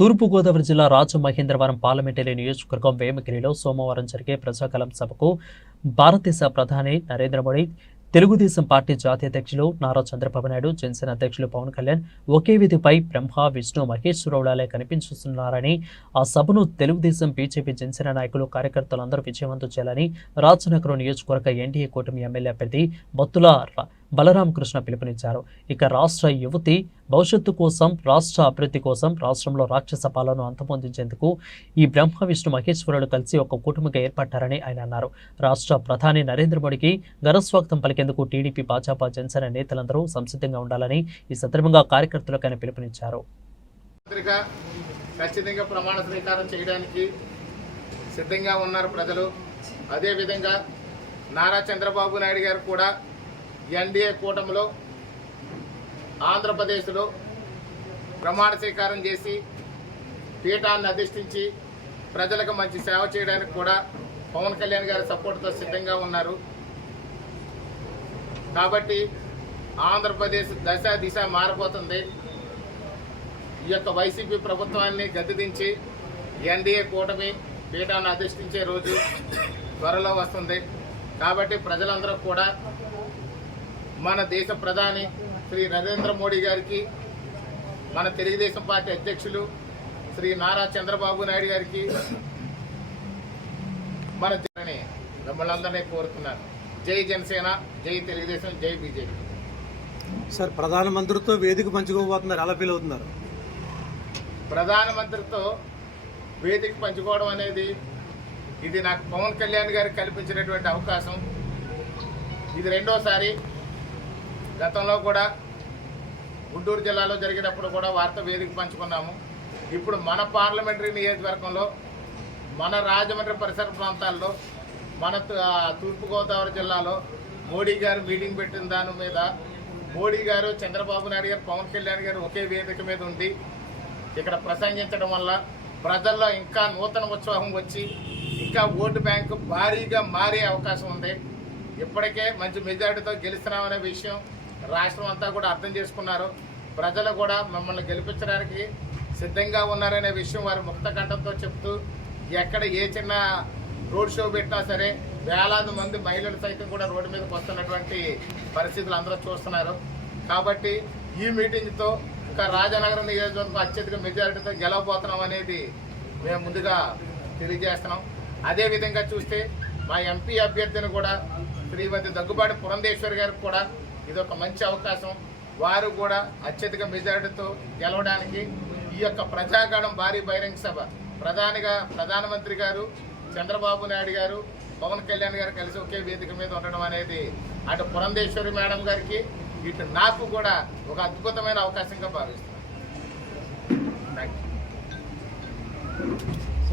తూర్పుగోదావరి జిల్లా రాజమహేంద్రవరం పార్లమెంటరీ నియోజకవర్గం వేమగిరిలో సోమవారం జరిగే ప్రజాకలం సభకు భారతదేశ ప్రధాని నరేంద్ర మోడీ, తెలుగుదేశం పార్టీ జాతీయ అధ్యక్షులు నారా చంద్రబాబు నాయుడు, జనసేన అధ్యక్షులు పవన్ కళ్యాణ్ ఒకే వేదికపై బ్రహ్మ, విష్ణు, మహేశ్వరులాలే కనిపించుతున్నారని, ఆ సభను తెలుగుదేశం, బీజేపీ, జనసేన నాయకులు, కార్యకర్తలందరూ విజయవంతం చేయాలని రాజనగరం నియోజకవర్గ ఎన్డీఏ కూటమి ఎమ్మెల్యే అభ్యర్థి బత్తుల బలరామకృష్ణ పిలుపునిచ్చారు. ఇక రాష్ట్ర యువతి భవిష్యత్తు కోసం, రాష్ట్ర అభివృద్ధి కోసం, రాష్ట్రంలో రాక్షస పాలనను అంతమొందించేందుకు ఈ బ్రహ్మ, విష్ణు, మహేశ్వరులు కలిసి ఒక కూటమిగా ఏర్పడ్డారని ఆయన అన్నారు. రాష్ట్ర ప్రధాని నరేంద్ర మోడీకి ఘనస్వాగతం పలికేందుకు టీడీపీ, భాజపా, జనసేన నేతలందరూ సంసిద్ధంగా ఉండాలని ఈ సందర్భంగా కార్యకర్తలకు ఆయన పిలుపునిచ్చారు. ఖచ్చితంగా ప్రమాణ స్వీకారం చేయడానికి సిద్ధంగా ఉన్నారు ప్రజలు. అదేవిధంగా నారా చంద్రబాబు నాయుడు గారు కూడా ఎన్డీఏ కూటమిలో ఆంధ్రప్రదేశ్లో ప్రమాణ స్వీకారం చేసి పీఠాన్ని అధిష్ఠించి ప్రజలకు మంచి సేవ చేయడానికి కూడా పవన్ కళ్యాణ్ గారి సపోర్ట్తో సిద్ధంగా ఉన్నారు. కాబట్టి ఆంధ్రప్రదేశ్ దశ దిశ మారిపోతుంది. ఈ యొక్క వైసీపీ ప్రభుత్వాన్ని గద్దెదించి ఎన్డీఏ కూటమి పీఠాన్ని అధిష్ఠించే రోజు త్వరలో వస్తుంది. కాబట్టి ప్రజలందరూ కూడా మన దేశ ప్రధాని శ్రీ నరేంద్ర మోడీ గారికి, మన తెలుగుదేశం పార్టీ అధ్యక్షులు శ్రీ నారా చంద్రబాబు నాయుడు గారికి మన మిమ్మల్ని అందరినీ కోరుతున్నాను. జై జనసేన, జై తెలుగుదేశం, జై బీజేపీ. సార్, ప్రధానమంత్రితో వేదిక పంచుకోబోతున్నారు, ఎలా ఫీల్ అవుతున్నారు? ప్రధానమంత్రితో వేదిక పంచుకోవడం అనేది ఇది నాకు పవన్ కళ్యాణ్ గారికి కల్పించినటువంటి అవకాశం. ఇది రెండోసారి. గతంలో కూడా గుంటూరు జిల్లాలో జరిగినప్పుడు కూడా వార్తా వేదిక పంచుకున్నాము. ఇప్పుడు మన పార్లమెంటరీ నియోజకవర్గంలో, మన రాజమండ్రి పరిసర ప్రాంతాల్లో, మన తూర్పుగోదావరి జిల్లాలో మోడీ గారు మీటింగ్ పెట్టిన దాని మీద మోడీ గారు, చంద్రబాబు నాయుడు గారు, పవన్ కళ్యాణ్ గారు ఒకే వేదిక మీద ఉండి ఇక్కడ ప్రసంగించడం వల్ల ప్రజల్లో ఇంకా నూతన ఉత్సాహం వచ్చి ఇంకా ఓటు బ్యాంకు భారీగా మారే అవకాశం ఉంది. ఇప్పటికే మంచి మెజారిటీతో గెలుస్తున్నామనే విషయం రాష్ట్రం అంతా కూడా అర్థం చేసుకున్నారు. ప్రజలు కూడా మమ్మల్ని గెలిపించడానికి సిద్ధంగా ఉన్నారనే విషయం వారు ముక్త కంఠంతో చెప్తూ, ఎక్కడ ఏ చిన్న రోడ్ షో పెట్టినా సరే వేలాది మంది మహిళలు సైతం కూడా రోడ్డు మీదకి వస్తున్నటువంటి పరిస్థితులు అందరూ చూస్తున్నారు. కాబట్టి ఈ మీటింగ్తో ఇంకా రాజనగరం నియోజకవర్గం అత్యధిక మెజారిటీతో గెలవబోతున్నాం అనేది మేము ముందుగా తెలియజేస్తున్నాం. అదేవిధంగా చూస్తే మా ఎంపీ అభ్యర్థిని కూడా శ్రీమతి దగ్గుబాటి పురంధేశ్వరి గారికి కూడా ఇదొక మంచి అవకాశం. వారు కూడా అత్యధిక మెజారిటీతో గెలవడానికి ఈ యొక్క ప్రజాగణం భారీ బహిరంగ సభ ప్రధానమంత్రి గారు, చంద్రబాబు నాయుడు గారు, పవన్ కళ్యాణ్ గారు కలిసి ఒకే వేదిక మీద ఉండడం అనేది అటు పురంధేశ్వరి మేడం గారికి, ఇటు నాకు కూడా ఒక అద్భుతమైన అవకాశంగా భావిస్తున్నాను. Thank you.